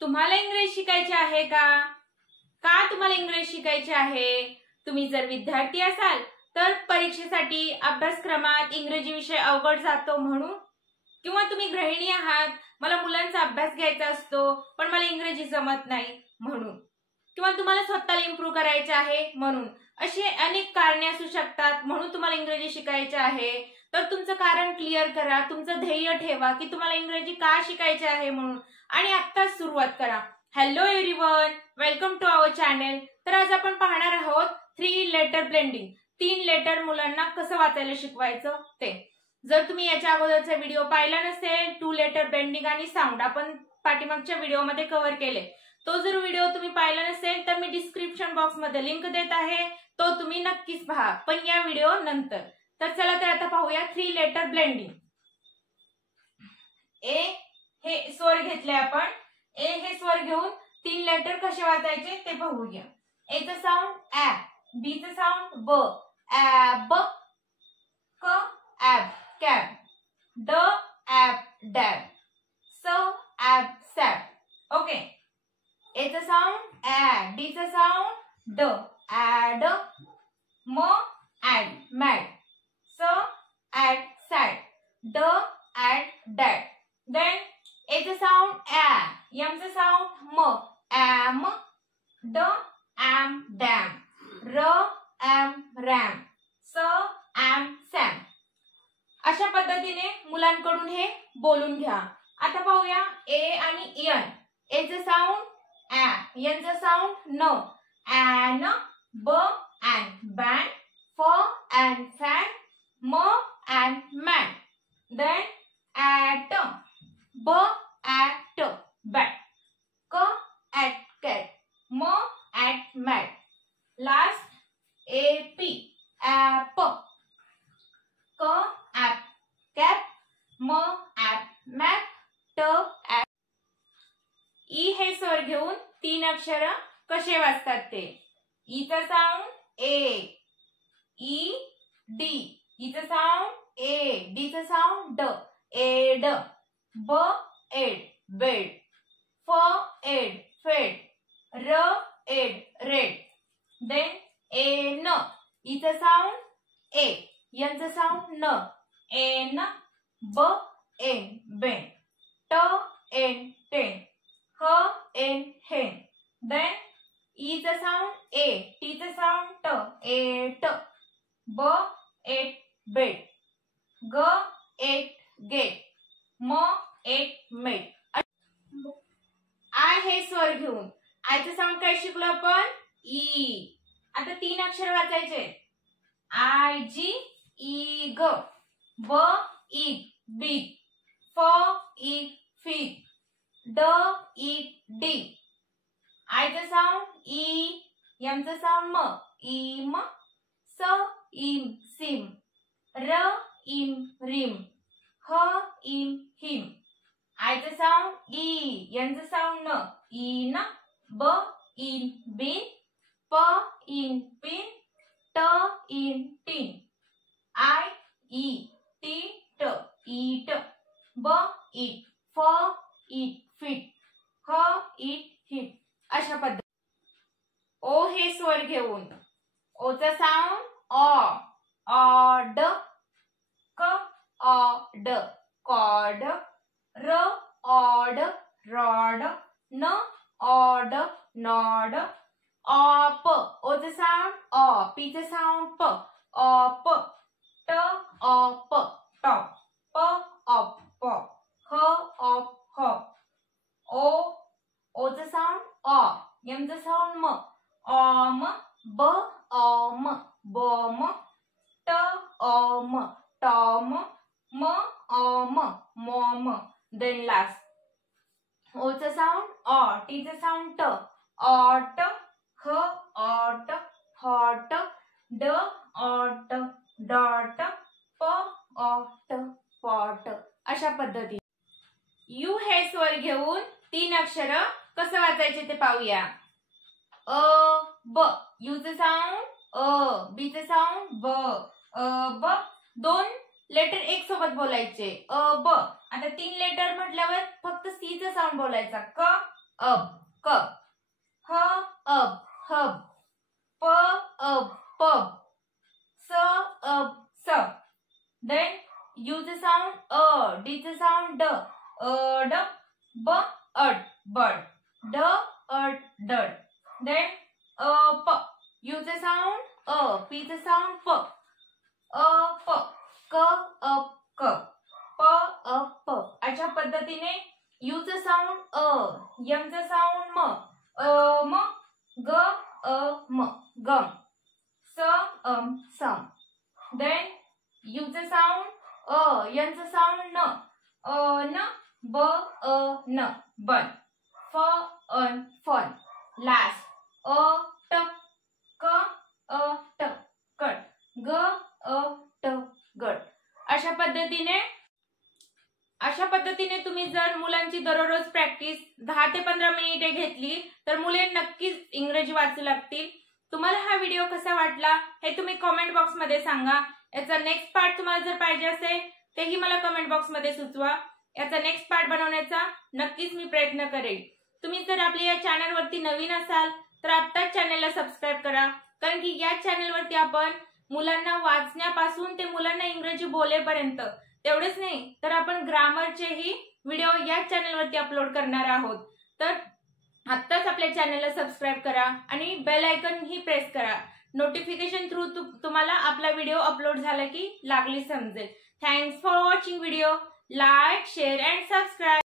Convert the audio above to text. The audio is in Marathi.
तुम्हाला इंग्रजी शिकायचे आहे का? का तुम्हाला इंग्रजी शिकायचे आहे? तुम्ही जर विद्यार्थी असाल तर परीक्षेसाठी अभ्यासक्रमात इंग्रजी विषय अवघड जातो म्हणून, किंवा तुम्ही गृहिणी आहात, मला मुलांचा अभ्यास घ्यायचा असतो पण मला इंग्रजी जमत नाही म्हणून, किंवा तुम्हाला स्वतःला इम्प्रूव्ह करायचे आहे म्हणून, अशी अनेक कारणे असू शकतात म्हणून तुम्हाला इंग्रजी शिकायचे आहे. तर तुमचं कारण क्लिअर करा, तुमचं ध्येय ठेवा की तुम्हाला इंग्रजी का शिकायचे आहे म्हणून, आणि आत्ताच सुरुवात करा. Hello everyone, welcome to our channel. तर आज आपण पाहणार आहोत 3 लेटर ब्लेंडिंग. 3 लेटर मुलांना कसं वाचायला शिकवायचं ते. जर तुम्ही याच्या अगोदरचा व्हिडिओ पाहिला नसेल, 2 लेटर ब्लेंडिंग आणि साऊंड, आपण पाठीमागच्या व्हिडिओमध्ये कव्हर केले, तो जर व्हिडिओ तुम्ही पाहिला नसेल तर मी डिस्क्रिप्शन बॉक्स मध्ये लिंक देत आहे, तो तुम्ही नक्कीच पहा, पण या व्हिडिओ नंतर. तर चला तर आता पाहूया 3 लेटर ब्लेंडिंग. ए हे स्वर घेतले आपण. ए हे स्वर घेऊन 3 लेटर कसे वाचायचे ते पाहूया. ए चा साऊंड ऍ, बी चा साऊंड ब, ऍब, क ऍब कॅब, ड ऍब डॅब, स ऍब सॅब. ओके. ए चा साऊंड ऍ, डी चा साऊंड ड, ऍड, म ऍड मॅड, स ऍड सॅड, ड ऍड डॅड. देन ए चा साऊंड ऍ, एम चा साऊंड म, ऍम, ड ऍम डॅम, र ऍम रॅम, स ऍम सॅम. अशा पद्धतीने मुलांकडून हे बोलून घ्या. आता पाहूया ए आणि एन. ए चा साऊंड ऍ, एन चा साऊंड न, ऍन, ब ऍन बॅन, फ ऍन फॅन, म ऍन मॅन. देन ऍट, ब ऍट बॅट, क ऍट कॅट, म at mat. Last A P, ap, क ऍप कॅप, म ऍप मॅप, ट ऍप. ई हे स्वर घेऊन 3 अक्षर कसे वाचतात ते. ई चा साऊंड ए, ई डी, ई चा साऊंड ए, डी चा साऊंड ड, एड, ब एड बेड, फ एड फेड, र ed red. Then en, E चा साऊंड ए, एन चा साऊंड न, एन, ब एन बेन, ट एन टेन, ह एन हेन. देन ई चा साऊंड ए, टी चा साऊंड ट, एट, ब एट बेट, ग एट गेट, म एट मेट. आय हे स्वर घेऊन आयचं साऊंड काय शिकलो आपण? ई. आता 3 अक्षर वाचायचे. आय जी ई ग, ब इग बिग, फ इग फिग, ड इग डी. आयचं साऊंड ई, एमचं साऊंड म, इम, स इम सिम, र इम रिम, ह इम हिम. आयचं साऊंड ई, एनचं साऊंड न, इन, ब इन बिन, प इन पिन, ट in tin. I E T ट ईट, ब इट, फ इट फिट, ह इट हिट. अशा पद्धती. ओ हे स्वर घेऊन ओचा साऊंड ऑ, ऑड, क ऑड कॉड, र ऑड रॉड, न ऑड नॉड, ऑप. ओचं साऊंड ऑ, पीचं साऊंड प, ऑप, ट ऑप टॉप, प ऑप पॉप, ह ऑप हॉप. ओ, ओचं साऊंड ऑ, एमचं साऊंड म, ऑम, ब ऑम बॉम, ट ऑम टॉम, म Om Maugham. Then last ओचं sound ऑ, टीचं साऊंड ट, ऑट, ह ऑट हॉट, ड ऑट डॉट, प ऑट पॉट. अशा पद्धतीने. यू हे स्वर घेऊन 3 अक्षर कसं वाचायचे ते पाहूया. अ ब, यूचं साऊंड अ, बीचं साऊंड ब, ब. 2 लेटर एक सोबत बोलायचे. अ ब. आता 3 लेटर म्हटल्यावर फक्त सी चा साऊंड बोलायचा. क अब कप. ह अब हब. प अब pub. S up sub. Then U चं sound D चं sound D. D. B ad bird. D ad dud. Then P. U चं sound P चं sound P. P. K up cup. P up P. अशा पद्धतीने U चं sound M चं sound M. G M gum. Some. Then U चं sound N चं sound N. B N bun. F N fun. Last T K T cut. G T gut. अशा पद्धतीने तुम्ही जर मुलांची दररोज प्रॅक्टिस 10 ते 15 मिनिटे घेतली तर मुले नक्कीच इंग्रजी वाचू लागतील. तुम्हाला हा व्हिडिओ कसा वाटला हे तुम्ही कमेंट बॉक्स मध्ये सांगा. याचा नेक्स्ट पार्ट तुम्हाला जर पाहिजे असेल तेही मला कमेंट बॉक्स मध्ये सुचवा. याचा नेक्स्ट पार्ट बनवण्याचा नक्कीच मी प्रयत्न करेन. तुम्ही जर आपल्या या चॅनल वरती नवीन असाल तर आत्ताच चॅनलला सबस्क्राइब करा, कारण की या चॅनल वरती आपण मुलांना वाचण्यापासून ते मुलांना इंग्रजी बोलेपर्यंत तेवढेच नाही तर आपण ग्रामरचेही व्हिडिओ या चॅनल वरती अपलोड करणार आहोत. तर आत्ताच आपल्या चॅनलला सबस्क्राइब करा आणि बेल आयकॉन ही प्रेस करा. नोटिफिकेशन थ्रू तुम्हाला आपला व्हिडिओ अपलोड झाला की लागली समजेल. Thanks for watching video. Like, share and subscribe.